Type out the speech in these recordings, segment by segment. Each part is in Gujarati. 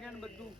દાગીના ને બધું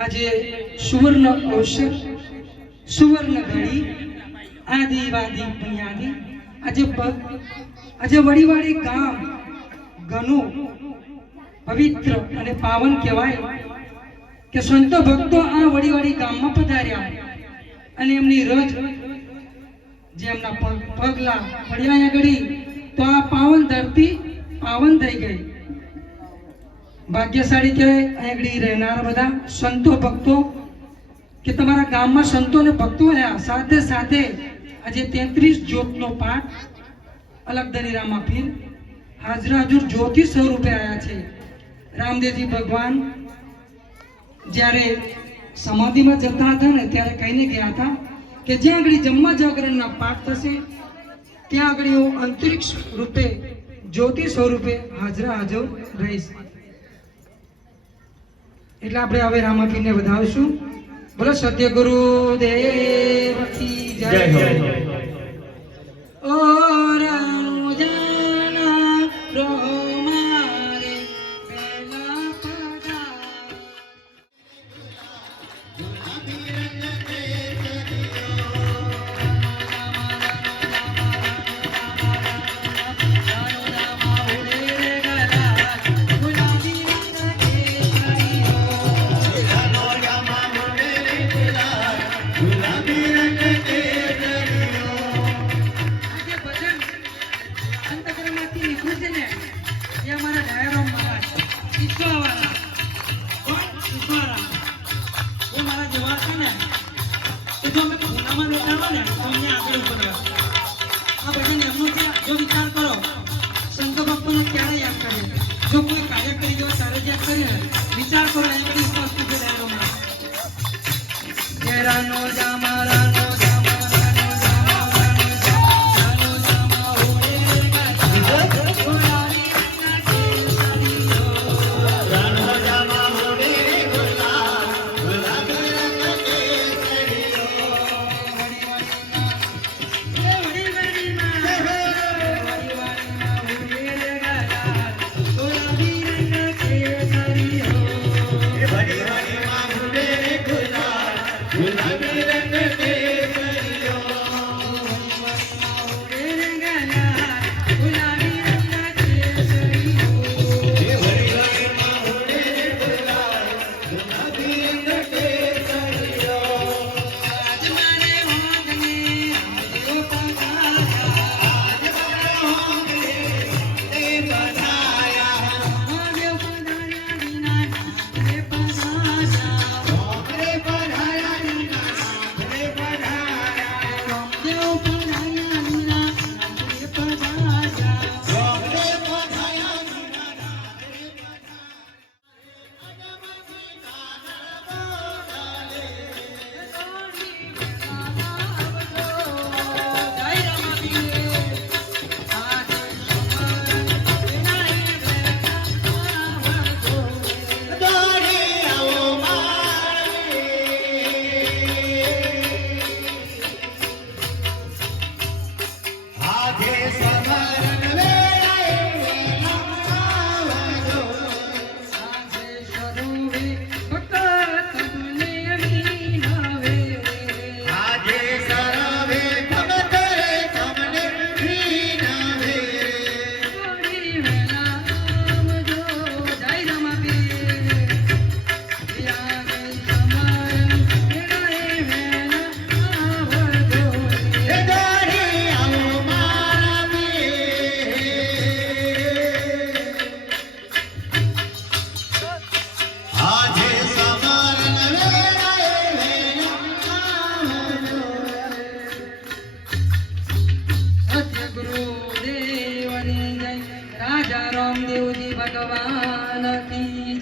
આજે સુવર્ણ અવસર, સુવર્ણ ઘડી આદિવાદી બુનિયાદી આજે આજે વડીવાડી ગામ ઘણું પવિત્ર અને પાવન કહેવાય કે સંતો ભક્તો આ વડીવાડી ગામમાં પધાર્યા અને એમની રજ જે એમના પગ, પગલા પડ્યા ઘડી તો આ પાવન ધરતી પાવન થઈ ગઈ. ભાગ્યશાળી કે અહીં આગળ રહેનારા બધા સંતો ભક્તો, કે તમારા ગામમાં સંતો અને ભક્તો રહ્યા, સાથે સાથે આજે તેત્રીસ જ્યોતનો પાઠ, અલગ દલીરામાં પીર હાજરા હજુર જ્યોતિ સ્વરૂપે આવ્યા છે. રામદેવજી ભગવાન જ્યારે સમાધિમાં જતા હતા ને, ત્યારે કહીને ગયા હતા કે જ્યાં આગળ જમવા જાગરણના પાઠ થશે, ત્યાં આગળ હું અંતરિક્ષ રૂપે જ્યોતિ સ્વરૂપે હાજરા હાજર રહીશ. એટલે આપણે હવે રામાપીરને વધાવીશું. બોલો સત્ય ગુરુ દેવ જય જય ઓ જય રાનો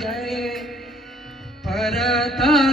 જય. પ્રથમ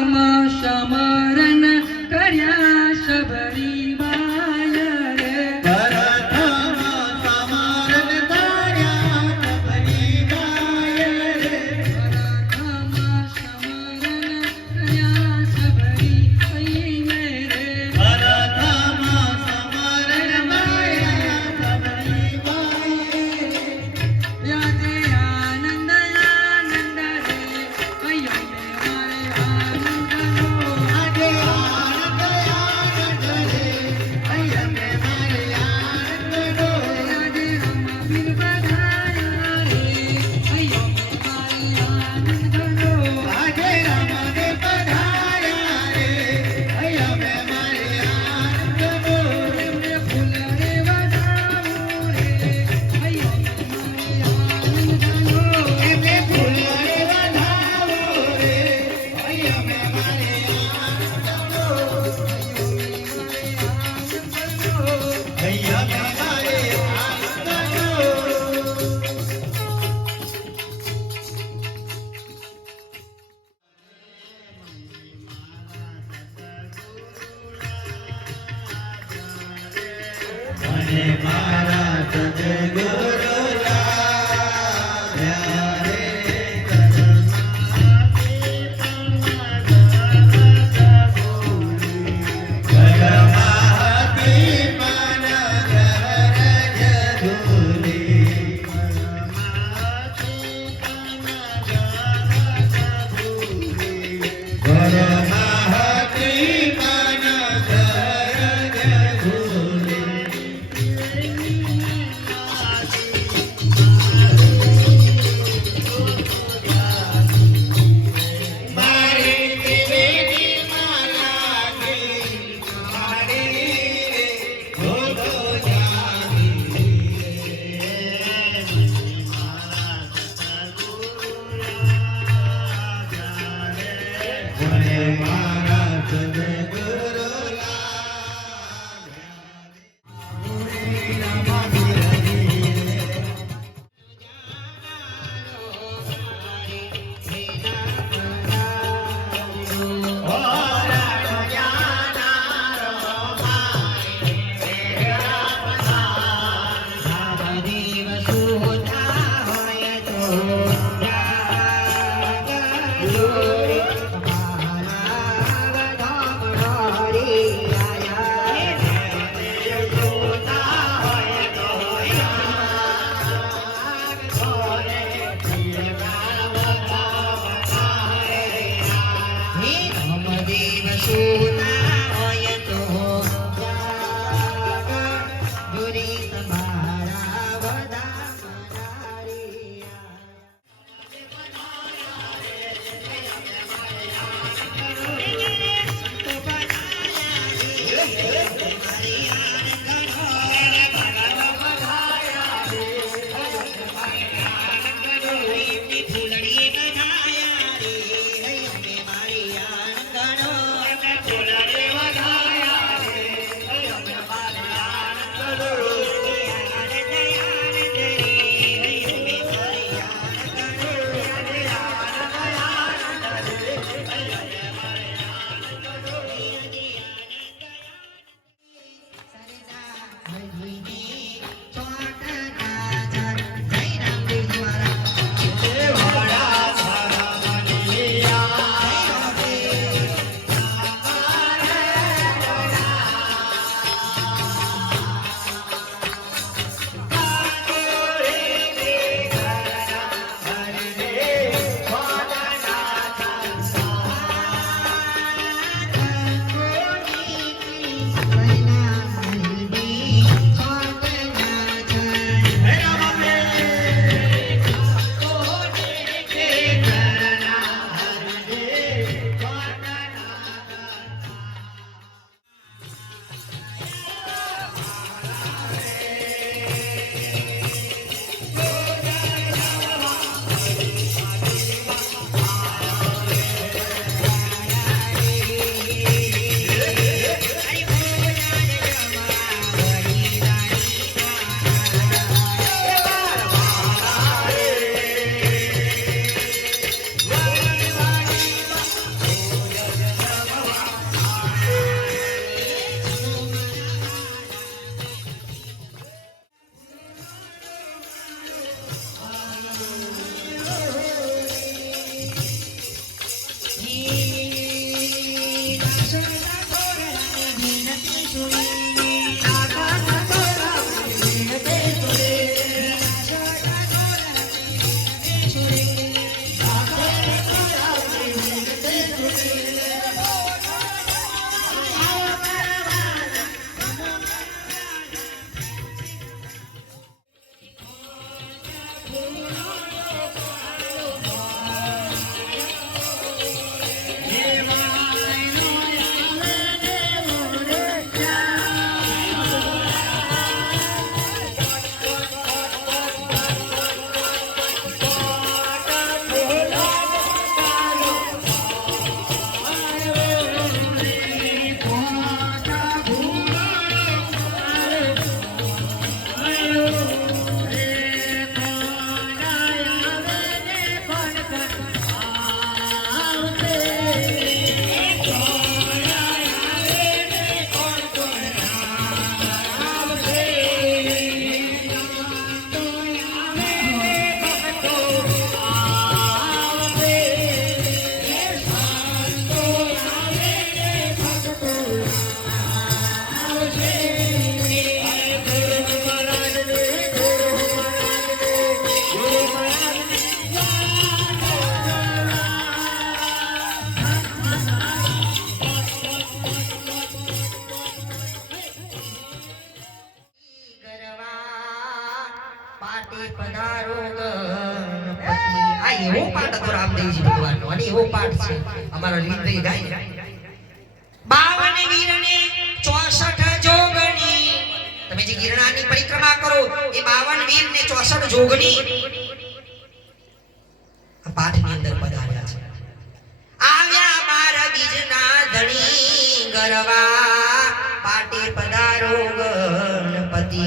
પાટે પધારો ગણપતિ.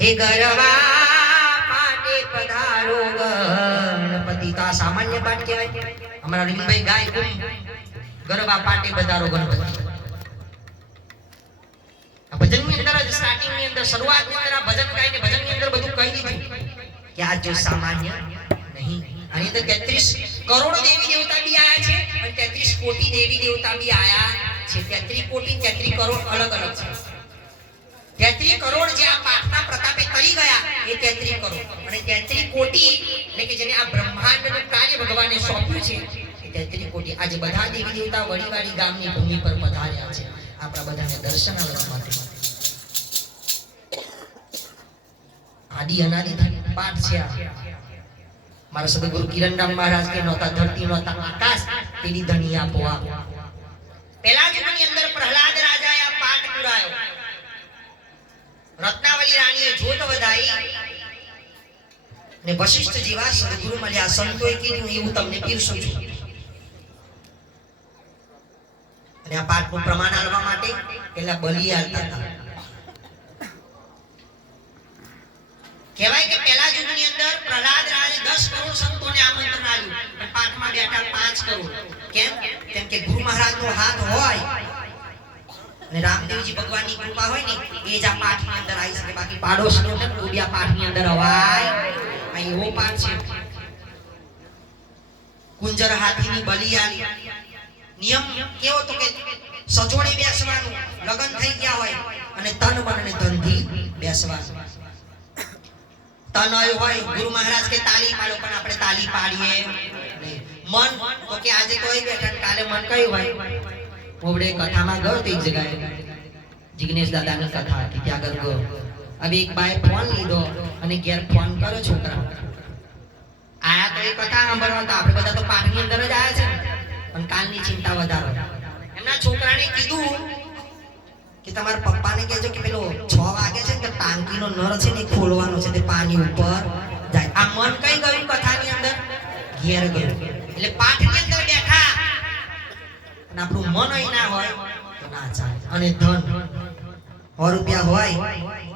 હે ગરવા, પાટે પધારો ગણપતિ. તો આ સામાન્ય પાઠ કહેવાય. અમારા રીમભાઈ ગાય ગરબા પાટે પધારો ગણપતિ. ભજનની અંદર જ સ્ટાર્ટિંગની અંદર શરૂઆતની અંદર આ ભજન ગાઈને ભજનની અંદર બધું કહી દીધું. કે આ જો સામાન્ય નહીં. આની અંદર 33 કરોડ દેવી દેવતા બી આયા છે, અને 33 કોટી દેવી દેવતા બી આયા છે. 33 કોટી 33 કરોડ અલગ અલગ છે. 33 કરોડ જે આ પાઠના પ્રતાપે કરી ગયા, એ 33 કરોડ. અને 33 કોટી, એટલે કે જેને આ બ્રહ્માંડનું કાર્ય ભગવાને સોંપ્યું છે 33 કોટી આજે બધા દેવી દેવતા વડીવાડી ગામની ભૂમિ પર પધાર્યા છે. આપણા બધાને દર્શન આવવા માટે. આદિ અનાદિ પાઠ છે આ. મારા સદગુરુ કિરણરામ મહારાજ કે નહોતા, ધરતી નહોતા, આકાશ, તેની ધણી આપો આપ પહેલા જન્મની અંદર પ્રહલાદ રાજાએ આ પાઠ પુરાયો. રત્નાવલી રાણીએ જોત વધાઈ ને વશિષ્ઠ જેવા સદગુરુ મળ્યા. સંતોએ કીધું, એવું તમને પીરસું છું અને આ પાઠનું પ્રમાણ આલવા માટે પેલા બલિ આલતા હતા. બેઠા 5 કેમ? કેમ કે ગુરુ મહારાજનો હાથ હોય. અને રામદેવજી ભગવાનની કૃપા હોય ને, એ જ આ પાઠની અંદર આવી શકે. બાકી પાડોશનો ને તો બી આ પાઠની અંદર અવાય? આ એવો પાઠ છે. કુંજર હાથીની બલિયાલી નિયમ કેવો તો કે સજોડે બેસવાનું, લગન થઈ ગયા હોય અને તન મન અને ધનથી બેસવાનું. તન હોય, ગુરુ મહારાજ કે તાલી પાડો, પણ આપણે તાલી પાડીએ. મન, તો કે આજે તો અહીં બેઠા કાલે મન કયું હોય? ઓવડે કથામાં ગયો તે જગ્યાએ જિગ્નેશ દાદાની કથા હતી ત્યાં આગળ ગયો હવે એક બાય ફોન લીધો અને ઘેર ફોન કર્યો છોકરા આયા તો એ કથા સાંભળવા તો આપણે બધા તો પાઠની અંદર જ આવ્યા છે. પણ કાલની ચિંતા વધારો. એમના છોકરાને કીધું કે તમારા પપ્પાને કહેજો કે પેલો છ વાગે છે ને ટાંકીનો નર છે ને ખોલવાનો છે તે પાણી ઉપર જાય. આ મન કઈ ગયું કથાની અંદર? ઘેર ગયું. એટલે પાઠની અંદર બેઠા. અને આપણું મન અહીં ના હોય તો ના ચાલે. અને ધન, સો રૂપિયા હોય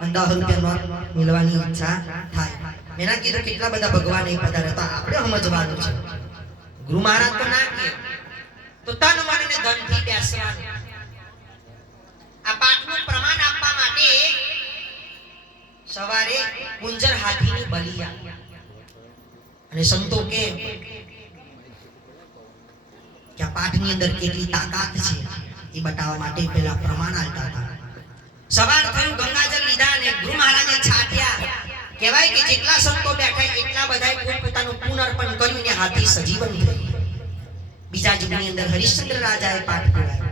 અને દસ રૂપિયા નોટ ઈચ્છા થાય. એના કીધું કેટલા બધા ભગવાન એ પધારે. તો આપણે સમજવાનું છે. ગુરુ મહારાજ તો ના કે તો તન મન ને ધનથી બેસવાનું. આ પાઠનું પ્રમાણ આપવા માટે સવારે કુંજર હાથીની બલિયા અને સંતો કે કે આ પાઠની અંદર કેટલી તાકાત છે, એ બતાવવા માટે પેલા પ્રમાણ આલતા હતા. સવાર થયું, ગંગાજળ લીધા અને ગુરુ મહારાજે છાટ્યા. કહેવાય કે જેટલા સંતો બેઠા એટલા બધાએ પોતપોતાનું પુનર્પણ કર્યું ને હાથી સજીવન થઈ બીજા યુગની અંદર હરિશ્ચંદ્ર રાજાએ પાઠ કરાયો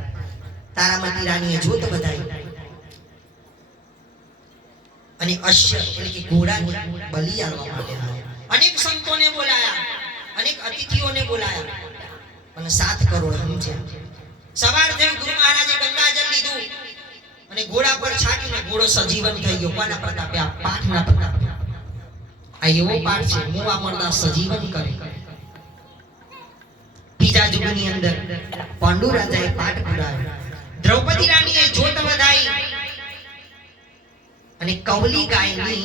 તારામતી રાણીએ જોત બધાઈ. અને અશ્ય, એટલે કે ઘોડાની બલિ આલવા માટે અનેક સંતોને બોલાયા, અનેક અતિથિઓને બોલાયા. અને સાત કરોડ સમજ્યા સવાર થયું ગુરુ મહારાજે ગંગાજળ લીધું અને ઘોડા પર છાટીને ઘોડો સજીવન થઈ ગયો. કોના પ્રતાપે? આ પાઠના પ્રતાપે. આ એવો પાઠ છે મુવા મળતા સજીવન કરે. બીજા જુગની અંદર પાંડુ રાજાએ પાઠ પુરાવ્યો દ્રૌપદી રાણીએ જોત વધાઈ અને કવલી ગાયની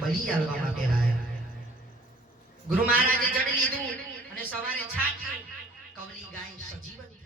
બલિ આલવા માટે રાયા. ગુરુ મહારાજે ચડી લીધું અને સવારે છાટ્યું. કવલી ગાય સજીવન